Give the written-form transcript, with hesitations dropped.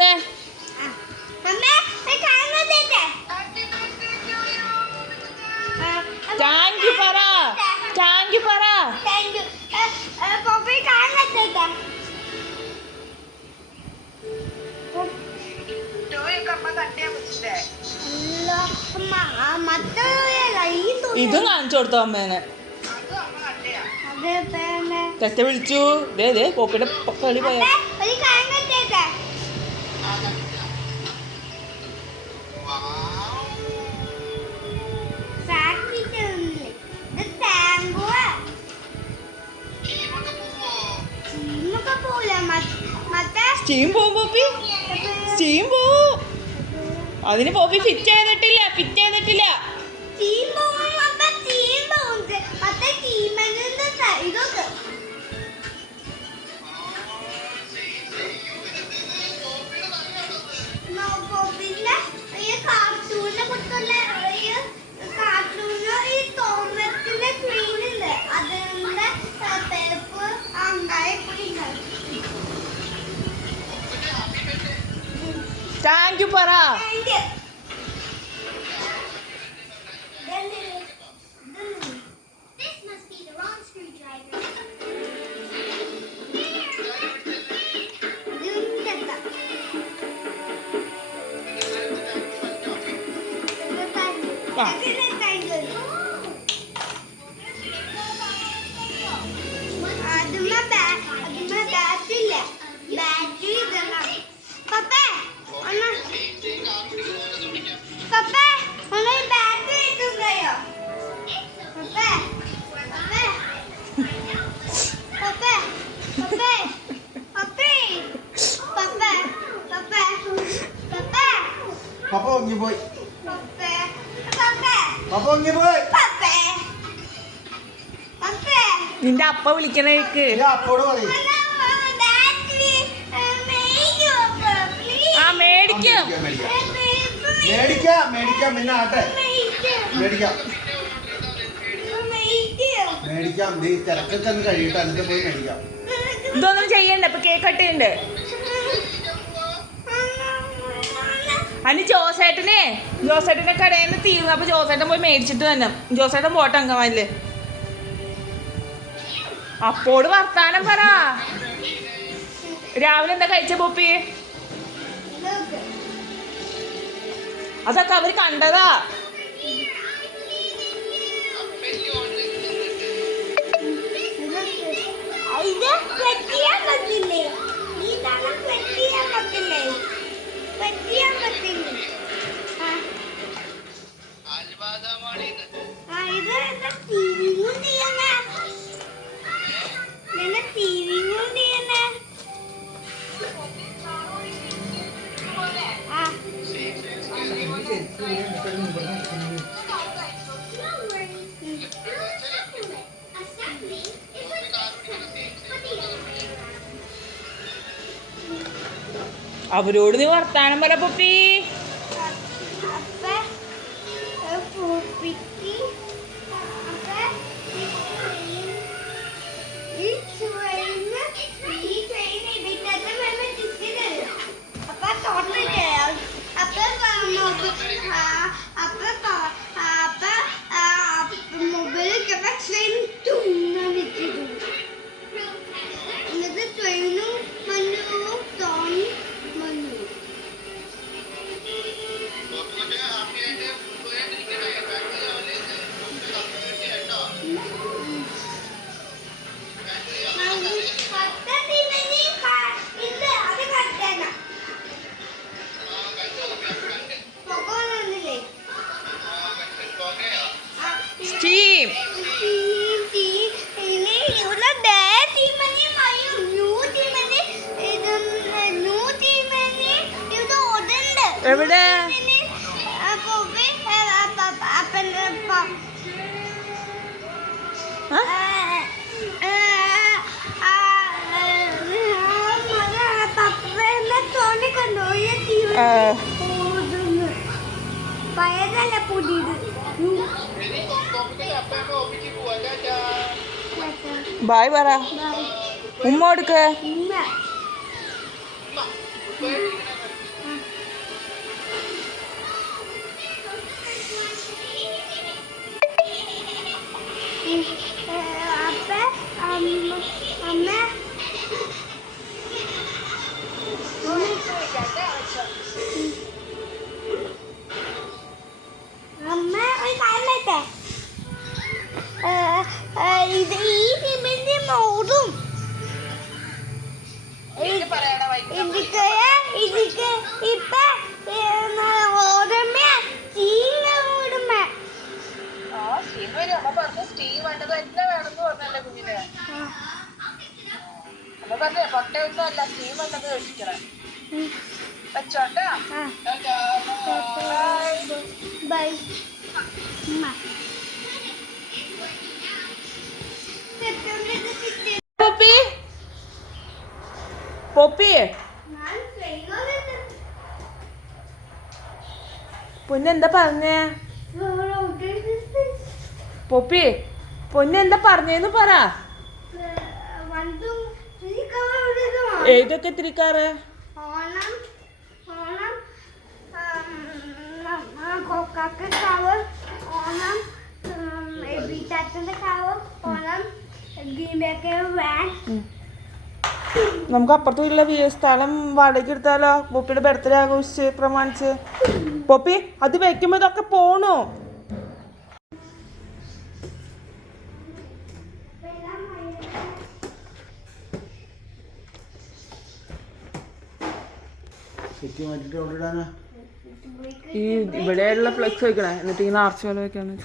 വിളിച്ചതേ? Thank you പറ. Thank you പറ. ഇതും കാണിച്ചു കൊടുത്തോ അമ്മേനെ. തെറ്റ വിളിച്ചു. ദേ പോപ്പിയുടെ കളി പോയ. സ്റ്റീം പോവും പോപ്പി. സ്റ്റീം പോവും. അതിന് പോപ്പി ഫിറ്റ് ചെയ്തിട്ടില്ല. താങ്ക് യു പറ. നിന്റെ അപ്പ വിളിക്കണേക്ക്. ആ മേടിക്കാം. ഇതൊന്നും ചെയ്യണ്ട. ഇപ്പൊ കേക്ക് കട്ടുണ്ട്. അതിന് ജോസേട്ടനെ കടയിൽ നിന്ന് തീർന്നു. അപ്പൊ ജോസേട്ടൻ പോയി മേടിച്ചിട്ട് തന്നെ. ജോസേട്ടൻ പോട്ടെ അങ്കമാലില്. അപ്പോട് വർത്താനം പറ. രാവിലെ എന്താ കഴിച്ച പോപ്പി? അതൊക്കെ അവര് കണ്ടതാ. അവരോട് നീ വർത്താനം പറ പൊപ്പി. എവിടെ? ബായ് പറ. ഉമ്മ കൊടുക്ക. ബൈ. പോപ്പി പോപ്പി പൊന്നെന്താ പറഞ്ഞേ? പോപ്പി പൊന്നെന്താ പറഞ്ഞേന്ന് പറ. ഏതൊക്കെ തിരിക്കാറ്? ഓണം ഓണം കൊക്കാക്ക് കാവ്, ഓണം ബീറ്റാച്ചന്റെ കാവ്, ഓണം ഗീമേക്കെ വാൻ. നമുക്ക് അപ്പുറത്തുള്ള സ്ഥലം വാടകയ്ക്ക് എടുത്താലോ? പോപ്പിയുടെ ബർത്ത്ഡേ ആഘോഷിച്ച് പ്രമാണിച്ച്. പോപ്പി അത് വെക്കുമ്പോ ഇതൊക്കെ പോണു. ഈ ഇവിടെയുള്ള ഫ്ലെക്സ് വെക്കണേ, എന്നിട്ട് ഇങ്ങനെ ആർച്ച് പോലെ വെക്കാന്ന്.